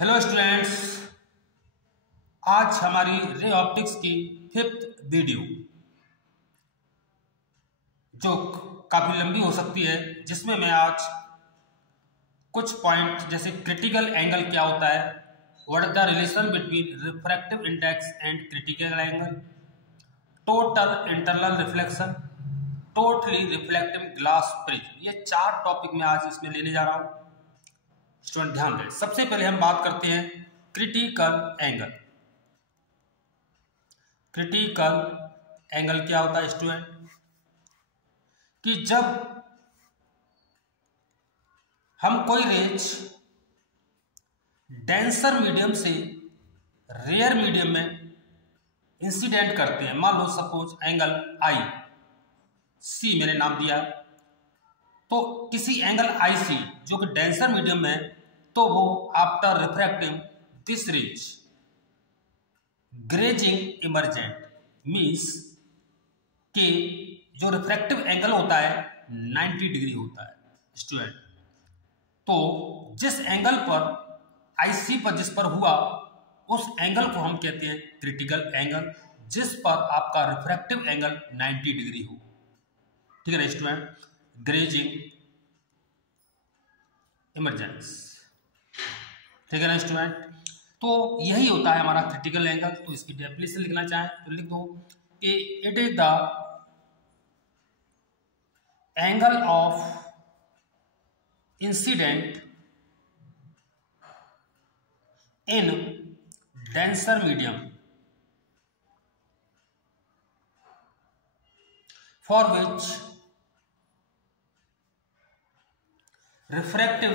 Hello students, आज हमारी ray optics की 5th वीडियो जो काफ़ी लंबी हो सकती है, जिसमें मैं आज कुछ पॉइंट जैसे क्रिटिकल एंगल क्या होता है, what is the relation between refractive index and critical angle, total internal reflection, totally reflective glass prism, ये 4 टॉपिक मैं आज इसमें लेने जा रहा हूँ। स्टूडेंट ध्यान दें। सबसे पहले हम बात करते हैं क्रिटिकल एंगल। क्रिटिकल एंगल क्या होता है स्टूडेंट? कि जब हम कोई रेज डेंसर मीडियम से रेयर मीडियम में इंसिडेंट करते हैं, मान लो सपोज एंगल आई सी मैंने नाम दिया, तो किसी एंगल आई सी जो कि डेंसर मीडियम में, तो वो after refracting this rays grazing emergent means कि जो रिफ्रैक्टिव एंगल होता है 90 डिग्री होता है स्टूडेंट। तो जिस एंगल पर आईसी पर जिस पर हुआ उस एंगल को हम कहते हैं क्रिटिकल एंगल, जिस पर आपका रिफ्रैक्टिव एंगल 90 डिग्री हो। ठीक है ना स्टूडेंट? ग्रेजिंग इमरजेंस, ठीक है ना स्टूडेंट? तो यही होता है हमारा क्रिटिकल एंगल। तो इसकी डेफिनेशन लिखना चाहें तो लिख दो कि it is the angle of incident in denser medium for which refractive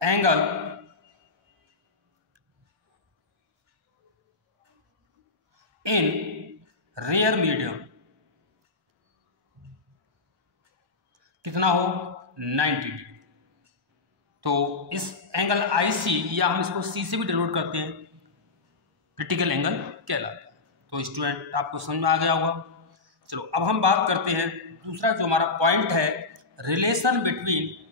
angle in rare medium कितना हो 90 डिग्री। तो इस एंगल IC या हम इसको C से भी डिनोट करते हैं, क्रिटिकल एंगल कहलाता है। तो स्टूडेंट आपको समझ में आ गया होगा। चलो अब हम बात करते हैं दूसरा जो हमारा पॉइंट है, relation between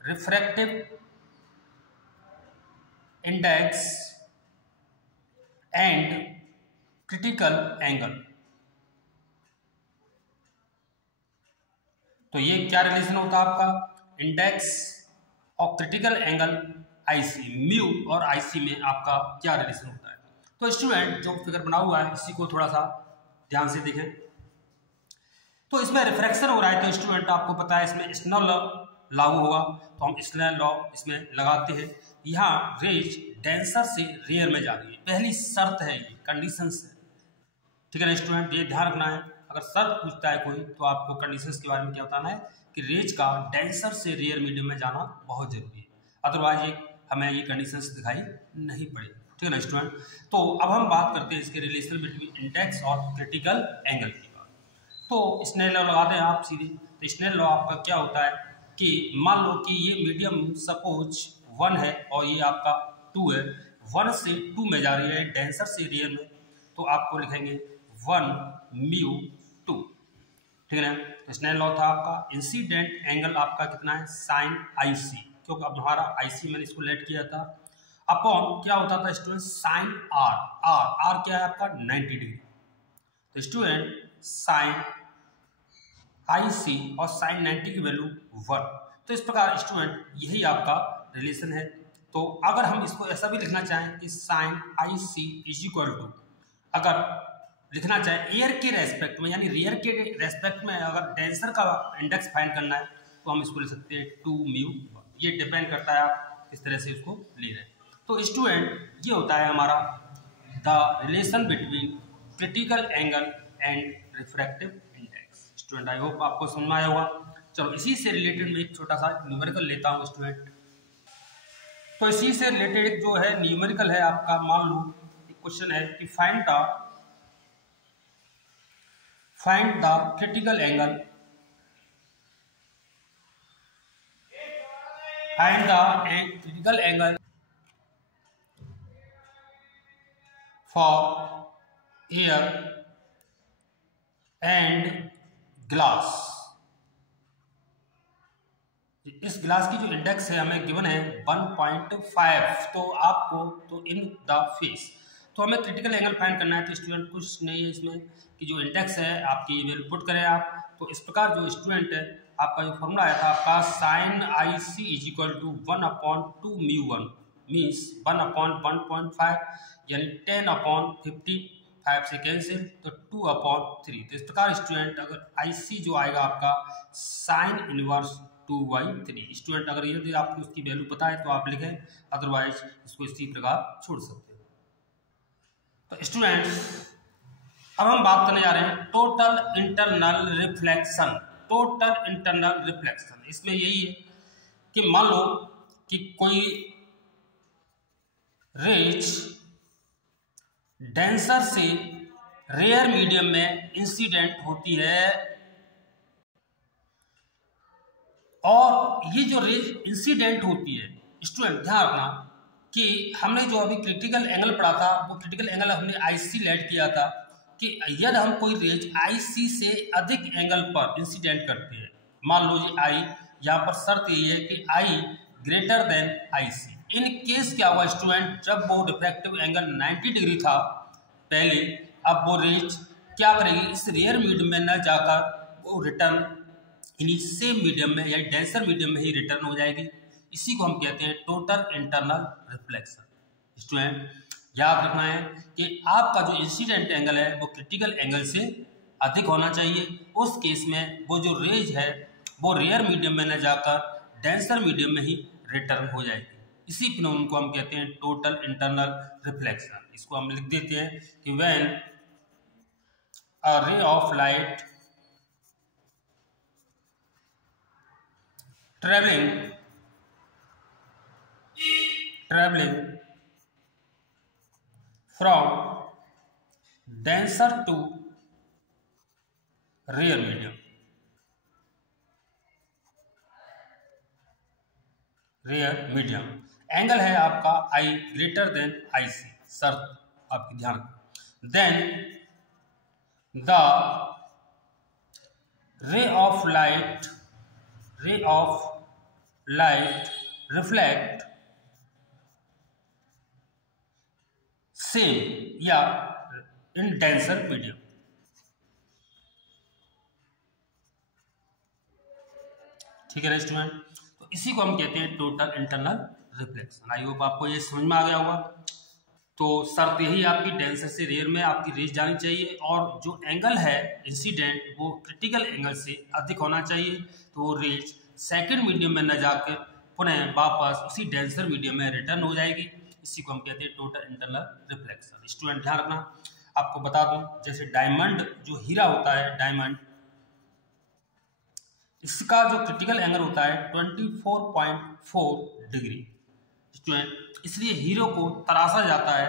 refractive index and critical angle. तो ये क्या रिलेशन होता है आपका इंडेक्स और क्रिटिकल एंगल IC, म्यू और IC में आपका क्या रिलेशन होता है? तो स्टूडेंट जो फिगर बना हुआ है इसी को थोड़ा सा ध्यान से देखें। तो इसमें रिफ्रैक्शन हो रहा है, तो स्टूडेंट आपको पता है इसमें स्नेल लॉ लागू होगा, तो हम स्नेल लॉ इसमें लगाते हैं। यहाँ रेज डेंसर से रेयर में जा रही है, पहली शर्त है, ये कंडीशन है। ठीक है ना स्टूडेंट? ये ध्यान रखना है, अगर शर्त पूछता है कोई तो आपको कंडीशंस के बारे में क्या बताना है कि रेज का डेंसर से रेयर मीडियम में जाना बहुत जरूरी है, अदरवाइज हमें ये कंडीशंस दिखाई नहीं पड़ेगी। ठीक है ना स्टूडेंट? तो अब हम बात करते हैं इसके रिलेशन बिटवीन इंडेक्स और क्रिटिकल एंगल की बात। तो स्नेल लॉ लगा दें आप सीधे। तो स्नेल लॉ आपका क्या होता है कि मान लो कि ये मीडियम सपोज 1 है और ये आपका 2 है, 1 से 2 में जा रही है डेंसर से रेयर में, तो आपको लिखेंगे 1 म्यू 2। ठीक है ना? स्नेल लॉ था आपका। इंसिडेंट एंगल आपका कितना है साइन IC, क्योंकि अब हमारा IC मैंने इसको लेट किया था, अपॉन क्या होता था स्टूडेंट साइन R क्या है आपका 90 डिग्री। तो स्टूडेंट साइन IC और साइन 90 की वैल्यू 1। तो इस प्रकार स्टूडेंट यही आपका रिलेशन है। तो अगर हम इसको ऐसा भी लिखना चाहें कि sine IC is equal to, अगर लिखना चाहे एयर के रेस्पेक्ट में यानी रेयर के रेस्पेक्ट में अगर डेंसर का इंडेक्स फाइंड करना है तो हम इसको ले सकते हैं 2 म्यू। ये डिपेंड करता है आप किस तरह से इसको ले रहे हैं। तो स्टूडेंट ये होता है हमारा the relation between critical angle and refractive index. Student I hope आपको समझ में आया होगा। चलो इसी से रिलेटेड में एक छोटा सा न्यूमेरिकल लेता हूँ स्टूडेंट। तो इसी से रिलेटेड जो है न्यूमेरिकल है आपका, मान लो एक क्वेश्चन है कि find the critical angle for air and glass इस ग्लास की जो इंडेक्स है हमें गिवन है 1.5, तो आपको तो इन द फेस तो हमें क्रिटिकल एंगल फाइंड करना है। तो स्टूडेंट कुछ नहीं है इसमें कि जो इंडेक्स है आपकी वैल्यू पुट करें आप। तो इस प्रकार जो स्टूडेंट है आपका जो फॉर्मूला आया था आपका sine I C is equal to 1/2 μ1 means 1/1.5 यानी 10/55 से कैंसिल तो 2/3। तो इस प्रकार स्टूडेंट अगर आई सी जो आएगा आपका साइन इनवर्स 2/3। स्टूडेंट अगर यदि आपको उसकी वैल्यू पता है तो आप लिखें, अदरवाइज इसको इसी प्रकार छोड़ सकते हैं। तो स्टूडेंट्स अब हम बात करने जा रहे हैं total internal reflection. Total internal reflection इसमें यही है कि मान लो कि कोई रेज डेंसर से रेयर मीडियम में इंसिडेंट होती है और ये जो रेज इंसिडेंट होती है स्टूडेंट ध्यान रखना कि हमने जो अभी क्रिटिकल एंगल पढ़ा था वो क्रिटिकल एंगल हमने आईसी लेट किया था कि यदि हम कोई रेज आईसी से अधिक एंगल पर इंसिडेंट करते हैं, मान लो जी आई, यहाँ पर शर्त यही है कि I greater than IC. In case क्या हुआ स्टूडेंट, जब वो रिफ्रैक्टिव एंगल 90 डिग्री था पहले, अब वो रेज क्या करेगी, इस रेयर मीडियम में न जाकर वो रिटर्न इन्हीं सेम मीडियम में या डेंसर मीडियम में ही रिटर्न हो जाएगी। इसी को हम कहते हैं टोटल इंटरनल रिफ्लेक्शन। स्टूडेंट याद रखना है कि आपका जो इंसिडेंट एंगल है वो क्रिटिकल एंगल से अधिक होना चाहिए। उस केस में वो जो रेज है वो रेयर मीडियम में न जाकर डेंसर मीडियम में ही रिटर्न हो जाएगी। इसी फिनोमेनन को हम कहते हैं टोटल इंटरनल रिफ्लेक्शन। इसको हम लिख देते हैं कि व्हेन अ रे of light traveling from denser to rare medium, angle है आपका आई ग्रेटर देन आई सी, शर्त आपकी ध्यान, then the ray of light reflect same या इन डेंसर मीडियम। ठीक है ना स्टूडेंट, तो इसी को हम कहते हैं total internal reflection. I hope आपको ये समझ में आ गया होगा। तो शर्त यही आपकी डेंसर से रेयर में आपकी रेज जानी चाहिए और जो एंगल है इंसिडेंट वो क्रिटिकल एंगल से अधिक होना चाहिए, तो वो रेज सेकंड मीडियम में न जाकर पुनः वापस उसी डेंसर मीडियम में रिटर्न हो जाएगी। इसी को हम कहते हैं टोटल इंटरनल रिफ्लेक्शन। स्टूडेंट ध्यान रखना, आपको बता दूं जैसे डायमंड जो हीरा होता है, डायमंड इसका जो क्रिटिकल एंगल होता है 24.4 डिग्री। स्टूडेंट इसलिए हीरो को तराशा जाता है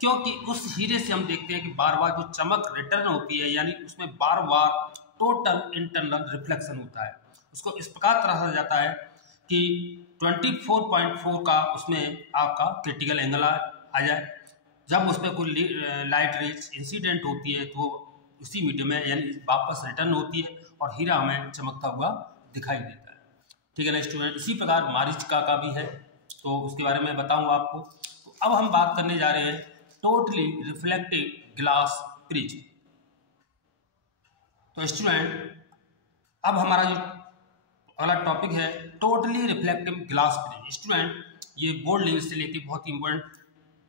क्योंकि उस हीरे से हम देखते हैं कि बार बार जो चमक रिटर्न होती है, यानी उसमें बार बार टोटल इंटरनल रिफ्लेक्शन होता है। उसको इस प्रकार तराशा जाता है कि 24.4 का उसमें आपका क्रिटिकल एंगल आ जाए। जब उसमें कोई लाइट रेज इंसिडेंट होती है तो उसी मीडियम में यानी वापस रिटर्न होती है और हीरा हमें चमकता हुआ दिखाई देता है। ठीक है ना स्टूडेंट, इसी प्रकार मारीचिका का भी है, तो उसके बारे में बताऊंगा आपको। तो अब हम बात करने जा रहे हैं टोटली रिफ्लेक्टिव ग्लास प्रिज्म। तो स्टूडेंट अब हमारा जो अगला टॉपिक है totally reflective glass prism. Student ये बोर्ड लेवल से लेके बहुत ही इंपॉर्टेंट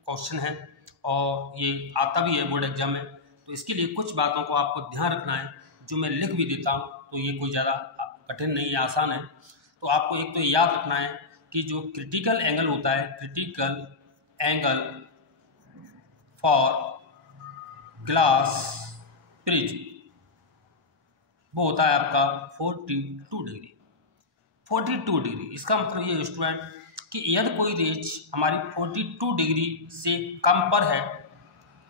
क्वेश्चन है और ये आता भी है बोर्ड एग्जाम में, तो इसके लिए कुछ बातों को आपको ध्यान रखना है जो मैं लिख भी देता हूँ, तो ये कोई ज़्यादा कठिन नहीं है, आसान है। तो आपको एक तो याद रखना है कि जो क्रिटिकल एंगल होता है, critical angle for glass prism वो होता है आपका 42 डिग्री। 42 डिग्री इसका मतलब ये स्टूडेंट कि यदि कोई रेज हमारी 42 डिग्री से कम पर है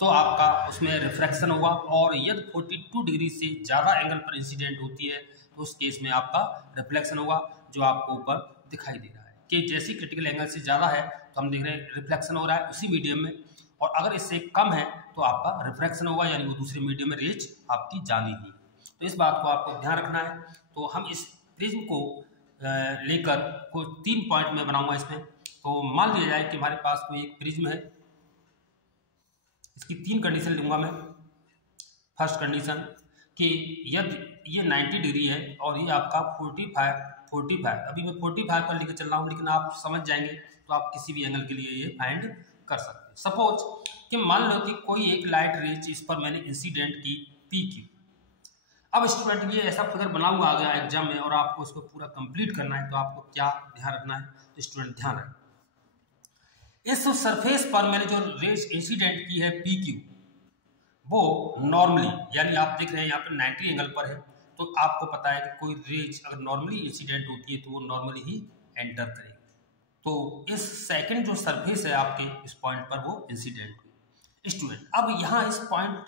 तो आपका उसमें रिफ्रैक्शन होगा, और यदि 42 डिग्री से ज़्यादा एंगल पर इंसिडेंट होती है तो उस केस में आपका रिफ्लेक्शन होगा, जो आपको ऊपर दिखाई दे रहा है कि जैसी क्रिटिकल एंगल से ज़्यादा है तो हम देख रहे हैं रिफ्लेक्शन हो रहा है उसी मीडियम में, और अगर इससे कम है तो आपका रिफ्रैक्शन होगा, यानी वो दूसरे मीडियम में रेज आपकी जानी ही। तो इस बात को आपको ध्यान रखना है। तो हम इस प्रिज्म को लेकर कोई 3 पॉइंट में बनाऊंगा इसमें। तो मान लिया जाए कि हमारे पास कोई एक प्रिज्म है, इसकी 3 कंडीशन लूंगा मैं। फर्स्ट कंडीशन कि यदि ये 90 डिग्री है और ये आपका 45, अभी मैं 45 पर लेकर चल रहा हूँ, लेकिन आप समझ जाएंगे तो आप किसी भी एंगल के लिए ये फाइंड कर सकते हैं। सपोज कि मान लो कि कोई एक लाइट रेज इस पर मैंने इंसिडेंट की PQ। अब स्टूडेंट ये ऐसा फिगर बना हुआ आ गया एग्जाम में और आपको उसको पूरा कंप्लीट करना है, तो आपको क्या ध्यान रखना है, तो स्टूडेंट ध्यान रखें, इस सरफेस पर मैंने जो रेज इंसिडेंट की है PQ, वो नॉर्मली, यानी आप देख रहे हैं यहाँ पर 90 एंगल पर है, तो आपको पता है कि कोई रेज अगर नॉर्मली इंसिडेंट होती है तो वो नॉर्मली ही एंटर करेगी। तो इस सेकंड जो सरफेस है आपके इस पॉइंट पर वो इंसिडेंट हुई। स्टूडेंट अब यहाँ इस पॉइंट,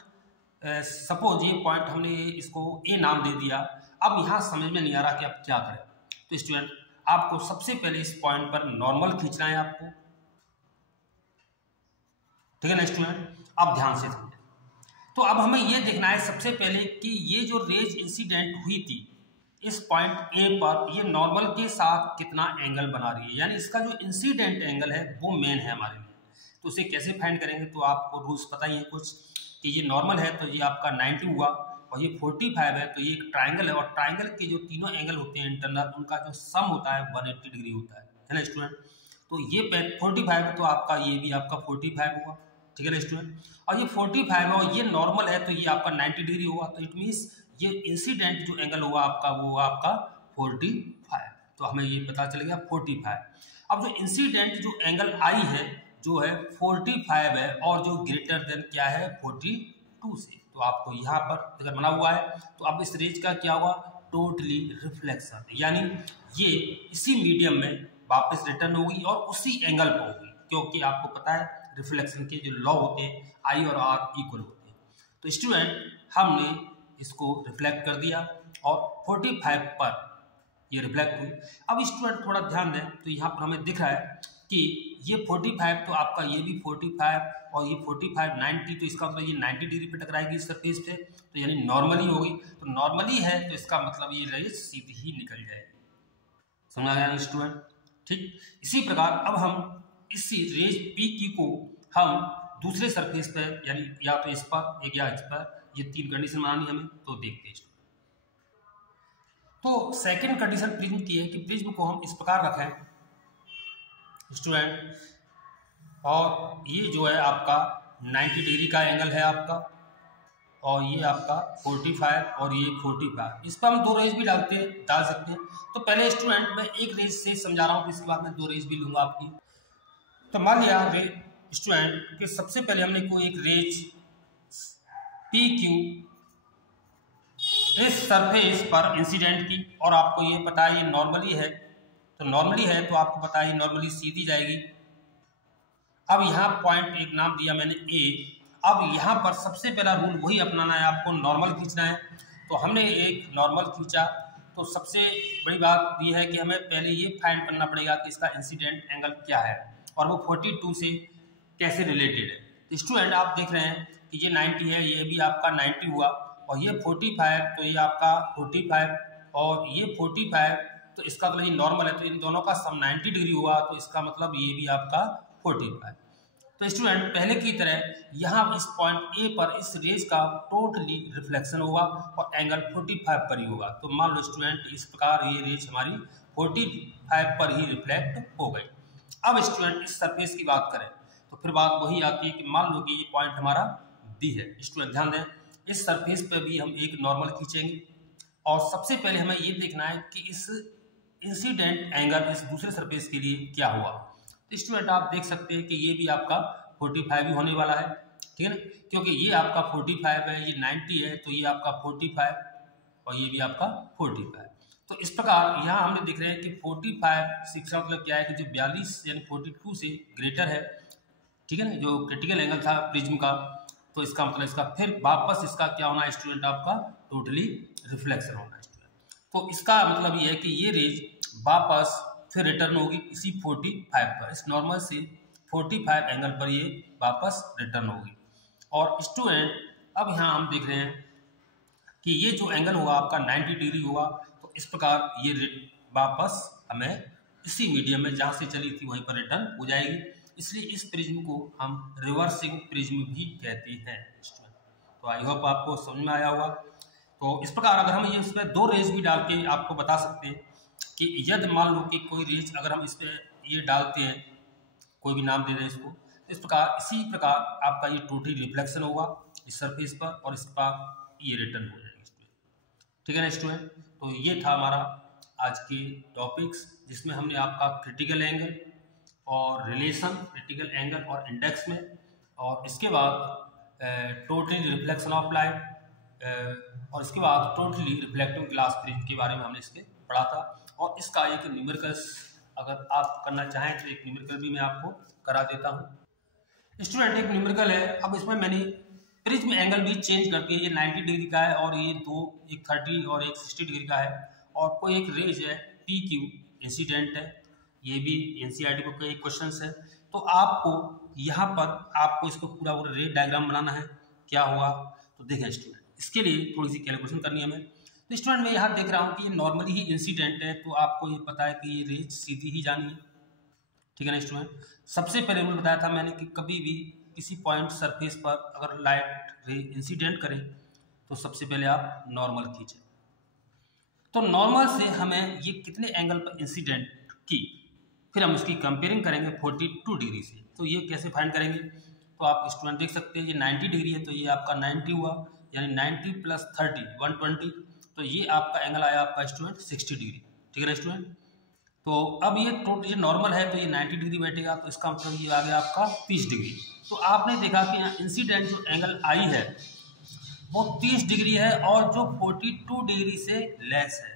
सपोज ये पॉइंट हमने इसको A नाम दे दिया। अब यहाँ समझ में नहीं आ रहा कि आप क्या करें, तो स्टूडेंट आपको सबसे पहले इस पॉइंट पर नॉर्मल खींचना है आपको, ठीक है ना स्टूडेंट। अब ध्यान से समझें, तो अब हमें ये देखना है सबसे पहले कि ये जो रेज इंसिडेंट हुई थी इस पॉइंट A पर, ये नॉर्मल के साथ कितना एंगल बना रही है, यानी इसका जो इंसिडेंट एंगल है वो मेन है हमारे लिए। तो उसे कैसे फाइंड करेंगे, तो आपको रूल्स पता ही है कुछ, कि ये नॉर्मल है तो ये आपका 90 हुआ, और ये 45 है तो ये एक ट्राइंगल है, और ट्राइंगल के जो तीनों एंगल होते हैं इंटरनल, उनका जो सम होता है 180 डिग्री होता है ना स्टूडेंट। तो ये 45 तो आपका ये भी आपका 45 हुआ, ठीक है ना स्टूडेंट। और ये 45 है और ये नॉर्मल है तो ये आपका 90 डिग्री होगा, तो इट मीन्स ये इंसिडेंट जो एंगल होगा आपका वो आपका 45, तो हमें ये पता चल गया 45। अब जो इंसिडेंट जो एंगल आई है जो है 45 है, और जो ग्रेटर देन क्या है 42 से, तो आपको यहाँ पर अगर बना हुआ है तो अब इस रेज का क्या हुआ, टोटली रिफ्लेक्शन, यानी ये इसी मीडियम में वापस रिटर्न होगी और उसी एंगल पर होगी, क्योंकि आपको पता है रिफ्लेक्शन के जो लॉ होते हैं I और R इक्वल होते हैं। तो स्टूडेंट हमने इसको रिफ्लेक्ट कर दिया और 45 पर ये रिफ्लेक्ट हुई। अब स्टूडेंट थोड़ा ध्यान दें, तो यहाँ पर हमें दिख रहा है कि ये 45 तो आपका ये भी 45 और ये 45 90, तो इसका मतलब ये 90 डिग्री पे टकराएगी इस सरफेस पे, तो यानी नॉर्मली होगी। तो नॉर्मली है तो इसका मतलब ये रेज सीधी ही निकल जाएगी। समझ आया स्टूडेंट, ठीक। इसी प्रकार अब हम इसी रेज PQ को हम दूसरे सरफेस पे, यानी या तो इस पर एक या इस पर, ये 3 कंडीशन बनानी हमें, तो देखते हैं। तो सेकंड कंडीशन प्रिज्म की है कि प्रिज्म को हम इस प्रकार रखें स्टूडेंट, और ये जो है आपका 90 डिग्री का एंगल है आपका, और ये आपका 45 और ये 45, इस पर हम 2 रेज भी डाल सकते हैं। तो पहले स्टूडेंट मैं एक रेज से समझा रहा हूँ, इसके बाद मैं 2 रेज भी लूंगा आपकी। तो मान लिया स्टूडेंट कि सबसे पहले हमने कोई एक रेज PQ इस सरफेस पर इंसिडेंट की, और आपको ये पता है ये नॉर्मली है, तो नॉर्मली है तो आपको पता है नॉर्मली सीधी जाएगी। अब यहाँ पॉइंट एक नाम दिया मैंने A। अब यहाँ पर सबसे पहला रूल वही अपनाना है, आपको नॉर्मल खींचना है। तो हमने एक नॉर्मल खींचा, तो सबसे बड़ी बात यह है कि हमें पहले ये फाइंड करना पड़ेगा कि इसका इंसिडेंट एंगल क्या है और वो 42 से कैसे रिलेटेड है। तो स्टूडेंट आप देख रहे हैं कि ये 90 है, ये भी आपका 90 हुआ, और ये 45 तो ये आपका 45 और ये 45, तो इसका मतलब ये नॉर्मल है, तो इन दोनों का सम 90 डिग्री हुआ, तो इसका मतलब ये भी आपका 45। तो स्टूडेंट पहले की तरह यहाँ इस पॉइंट A पर इस रेज का टोटली रिफ्लेक्शन होगा और एंगल 45 पर ही होगा। तो मान लो स्टूडेंट इस प्रकार ये रेज हमारी 45 पर ही रिफ्लेक्ट हो गई। अब स्टूडेंट इस सरफेस की बात करें तो फिर बात वही आती है कि मान लो कि ये पॉइंट हमारा B है। स्टूडेंट ध्यान दें, इस सरफेस पर भी हम एक नॉर्मल खींचेंगे, और सबसे पहले हमें ये देखना है कि इस इंसिडेंट एंगल इस दूसरे सरफेस के लिए क्या हुआ। तो स्टूडेंट आप देख सकते हैं कि ये भी आपका 45 ही होने वाला है, ठीक है ना, क्योंकि ये आपका 45 है, ये 90 है, तो ये आपका 45 और ये भी आपका 45। तो इस प्रकार यहाँ हमने देख रहे हैं कि 45 शिक्षा मतलब क्या है कि जो 42 यानी 42 से ग्रेटर है, ठीक है ना, जो क्रिटिकल एंगल था प्रिज्म का, तो इसका मतलब इसका फिर वापस इसका क्या होना है स्टूडेंट, आपका टोटली रिफ्लेक्शन होना है स्टूडेंट। तो इसका मतलब ये है कि ये रेज वापस फिर रिटर्न होगी इसी 45 पर, इस नॉर्मल से 45 एंगल पर ये वापस रिटर्न होगी। और स्टूडेंट अब यहाँ हम देख रहे हैं कि ये जो एंगल हुआ आपका 90 डिग्री हुआ, तो इस प्रकार ये वापस हमें इसी मीडियम में जहाँ से चली थी वहीं पर रिटर्न हो जाएगी। इसलिए इस प्रिज्म को हम रिवर्सिंग प्रिज्म भी कहते हैं। तो आई होप आपको समझ में आया होगा। तो इस प्रकार अगर हम ये इसमें दो रेज भी डाल के आपको बता सकते हैं कि यदि मान लो कि कोई रेज अगर हम इस पर ये डालते हैं, कोई भी नाम दे दें इसको, इस प्रकार इसी प्रकार आपका ये टोटली रिफ्लेक्शन होगा इस सरफेस पर और इसका ये रिटर्न हो जाएगी स्टूडेंट। ठीक है ना स्टूडेंट। तो ये था हमारा आज के टॉपिक्स जिसमें हमने आपका क्रिटिकल एंगल और रिलेशन क्रिटिकल एंगल और इंडेक्स में, और इसके बाद टोटली रिफ्लेक्शन ऑफ लाइट और इसके बाद टोटली रिफ्लेक्टिव ग्लास प्रिज्म के बारे में हमने इसके पढ़ा था। और इसका एक न्यूमेरिकल्स अगर आप करना चाहें तो एक न्यूमेरिकल भी मैं आपको करा देता हूँ स्टूडेंट। एक न्यूमेरिकल है, अब इसमें मैंने प्रिज्म एंगल भी चेंज करके ये 90 डिग्री का है और ये दो, एक 30 और एक 60 डिग्री का है, और कोई एक रेज है PQ इंसिडेंट है, ये भी NCERT बुक का एक क्वेश्चन है। तो आपको यहाँ पर आपको इसको पूरा रे डायग्राम बनाना है, क्या हुआ तो देखें स्टूडेंट। इसके लिए थोड़ी सी कैलकुलेशन करनी है हमें। तो स्टूडेंट मैं यहाँ देख रहा हूँ कि ये नॉर्मली ही इंसिडेंट है, तो आपको ये पता है कि ये रेज सीधी ही जानी है। ठीक है ना स्टूडेंट। सबसे पहले रूल बताया था मैंने कि कभी भी किसी पॉइंट सरफेस पर अगर लाइट रे इंसिडेंट करे तो सबसे पहले आप नॉर्मल खींचें। तो नॉर्मल से हमें ये कितने एंगल पर इंसिडेंट की, फिर हम उसकी कंपेयरिंग करेंगे 42 डिग्री से। तो ये कैसे फाइंड करेंगे, तो आप स्टूडेंट देख सकते हैं ये 90 डिग्री है, तो ये आपका 90 हुआ, यानी 90 + 30 120, तो ये आपका एंगल आया आपका स्टूडेंट 60 डिग्री। ठीक है ना स्टूडेंट। तो अब ये टोटल नॉर्मल है तो ये 90 डिग्री बैठेगा, तो इसका मतलब ये आ गया आपका 30 डिग्री। तो आपने देखा कि यहाँ इंसिडेंट जो एंगल आई है वो 30 डिग्री है और जो 42 डिग्री से लेस है,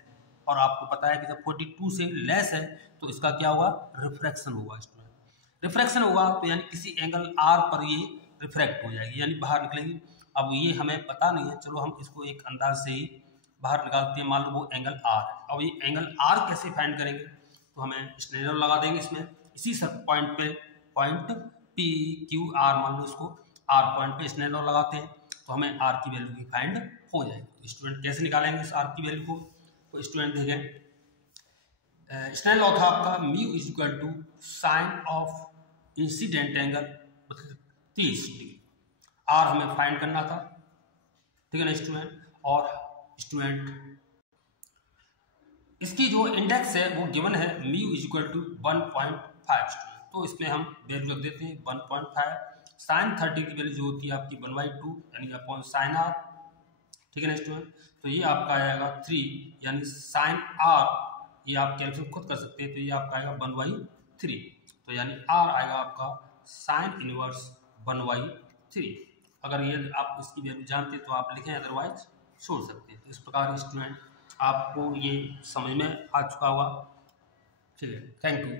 और आपको पता है कि जब 42 से लेस है तो इसका क्या हुआ, रिफ्रैक्शन हुआ स्टूडेंट। रिफ्रैक्शन होगा तो यानी किसी एंगल R पर ये रिफ्रैक्ट हो जाएगी, यानी बाहर निकलेगी। अब ये हमें पता नहीं है, चलो हम इसको एक अंदाज से ही बाहर निकालते हैं। मान लो वो एंगल R है। अब ये एंगल R कैसे फाइंड करेंगे, तो हमें स्नेलर लगा देंगे इसमें, इसी सब पॉइंट पे, पॉइंट PQR मान लो इसको R पॉइंट पे स्नेलर लगाते हैं तो हमें R की वैल्यू की फाइंड हो जाएगी। तो स्टूडेंट कैसे निकालेंगे इस R की वैल्यू को, तो स्टूडेंट देखें स्नेल लॉ था आपका μ = sine of incident angle 30 degree. R हमें फाइंड करना था। ठीक है ना स्टूडेंट। और स्टूडेंट इसकी जो इंडेक्स है वो गिवन है μ = 1.5, तो इसमें हम वैल्यू रख देते हैं 1.5। साइन 30 की वैल्यू जो होती है आपकी 1/2 यानी अपॉन साइन R। ठीक है ना स्टूडेंट। तो ये आपका आएगा 3, यानी साइन R, ये आप कैलकुलेट खुद कर सकते हैं, तो ये आपका आएगा 1/3, तो यानी R आएगा आपका साइन इनवर्स 1/3। अगर ये आप इसकी वैल्यू जानते तो आप लिखें, अदरवाइज छोड़ सकते हैं। तो इस प्रकार स्टूडेंट आपको ये समझ में आ चुका होगा। ठीक है, थैंक यू।